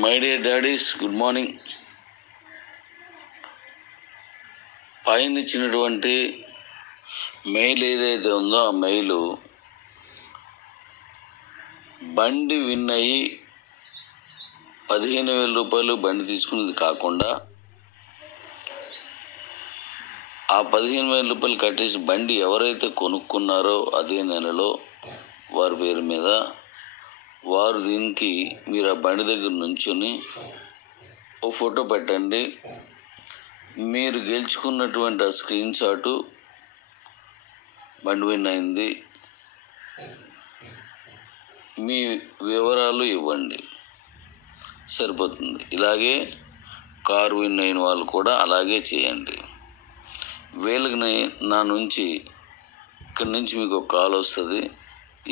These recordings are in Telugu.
My dear daddy's, good morning. పైన ఇచ్చినటువంటి మెయిల్ ఏదైతే ఉందో ఆ మెయిల్ బండి విన్ అయ్యి 15,000 రూపాయలు బండి తీసుకున్నది కాకుండా ఆ 15,000 రూపాయలు కట్టేసి బండి ఎవరైతే కొనుక్కున్నారో అదే నెలలో వారి పేరు మీద వారు దీనికి మీరు ఆ బండి దగ్గర నుంచుని ఓ ఫోటో పెట్టండి. మీరు గెలుచుకున్నటువంటి ఆ స్క్రీన్ షాటు బండి విన్ అయింది, మీ వివరాలు ఇవ్వండి, సరిపోతుంది. ఇలాగే కారు విన్ అయిన వాళ్ళు కూడా అలాగే చేయండి. వీళ్ళకి నా నుంచి ఇక్కడి నుంచి మీకు ఒక కాల్ వస్తుంది,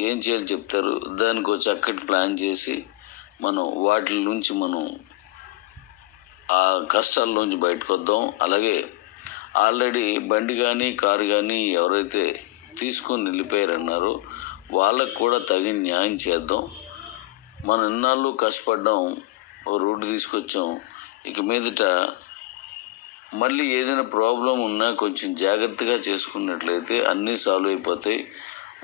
ఏం చేయాలి చెప్తారు. దానికి ఒక చక్కటి ప్లాన్ చేసి మనం వాటి నుంచి మనం ఆ కష్టాల్లోంచి బయటకు వద్దాం. అలాగే ఆల్రెడీ బండి కానీ కారు కానీ ఎవరైతే తీసుకొని వెళ్ళిపోయారన్నారో వాళ్ళకు కూడా తగిన న్యాయం చేద్దాం. మనం ఎన్నాళ్ళు కష్టపడ్డాం, ఓ రోడ్డు తీసుకొచ్చాం. ఇక మీదట మళ్ళీ ఏదైనా ప్రాబ్లం ఉన్నా కొంచెం జాగ్రత్తగా చేసుకున్నట్లయితే అన్నీ సాల్వ్ అయిపోతాయి.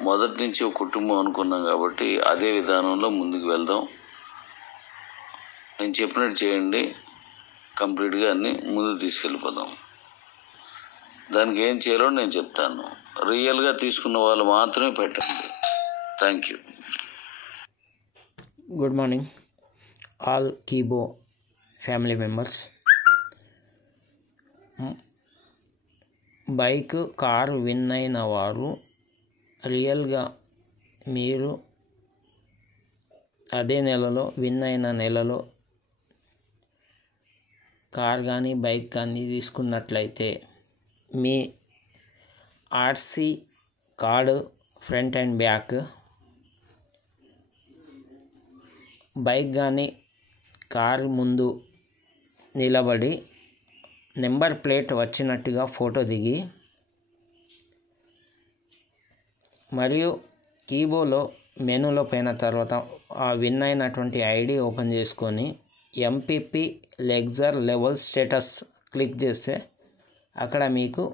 మొదటి నుంచి ఒక కుటుంబం అనుకున్నాం కాబట్టి అదే విధానంలో ముందుకు వెళ్దాం. నేను చెప్పినట్టు చేయండి, కంప్లీట్గా అన్నీ ముందుకు తీసుకెళ్ళిపోదాం. దానికి ఏం చేయాలో నేను చెప్తాను. రియల్గా తీసుకున్న వాళ్ళు మాత్రమే పెట్టండి. Thank you. Good morning all కీబో family members. Bike car win అయిన వారు రియల్గా మీరు అదే నెలలో విన్ అయిన నెలలో కార్ కానీ బైక్ కానీ తీసుకున్నట్లయితే మీ RC card front and back, bike కానీ కారు ముందు నిలబడి నెంబర్ ప్లేట్ వచ్చినట్టుగా ఫోటో దిగి మరియు కీబోర్డ్లో మెనూలో పోయిన తర్వాత ఆ విన్ అయినటువంటి ఐడి ఓపెన్ చేసుకొని MPP ledger level status click చేస్తే అక్కడ మీకు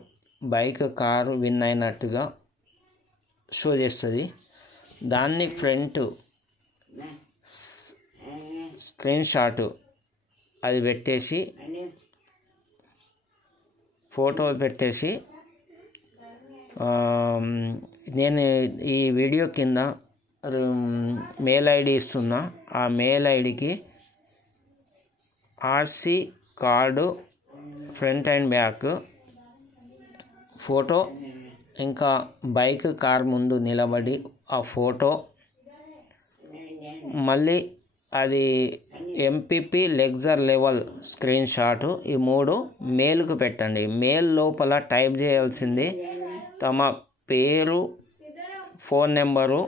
బైక్ కారు విన్ అయినట్టుగా షో చేస్తుంది. దాన్ని ఫ్రంట్ స్క్రీన్ షాటు అది పెట్టేసి ఫోటో పెట్టేసి నేను ఈ వీడియో కింద మెయిల్ ఐడి ఇస్తున్నా. ఆ మెయిల్ ఐడికి RC card front and back photo, ఇంకా బైక్ కార్ ముందు నిలబడి ఆ ఫోటో, మళ్ళీ అది MPP ledger level screen shot, ఈ 3 మెయిల్కు పెట్టండి. మెయిల్ లోపల టైప్ చేయాల్సింది తమ పేరు, ఫోన్ నెంబరు,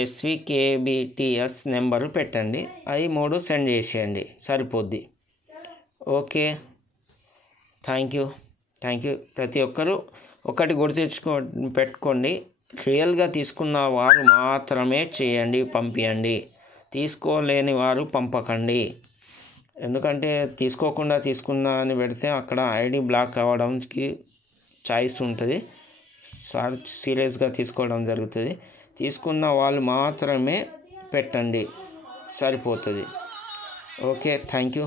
ఎస్వికేబిటిఎస్ నెంబరు పెట్టండి. అవి 3 సెండ్ చేసేయండి, సరిపోద్ది. Okay, thank you. ప్రతి ఒక్కరూ ఒకటి పెట్టుకోండి, రియల్గా తీసుకున్న వారు మాత్రమే చేయండి, పంపించండి. తీసుకోలేని వారు పంపకండి. ఎందుకంటే తీసుకోకుండా తీసుకున్నా అని పెడితే అక్కడ ఐడి బ్లాక్ అవ్వడానికి ఛాయిస్ ఉంటుంది. సీరియస్గా తీసుకోవడం జరుగుతుంది. తీసుకున్న వాళ్ళు మాత్రమే పెట్టండి, సరిపోతుంది. Okay, thank you.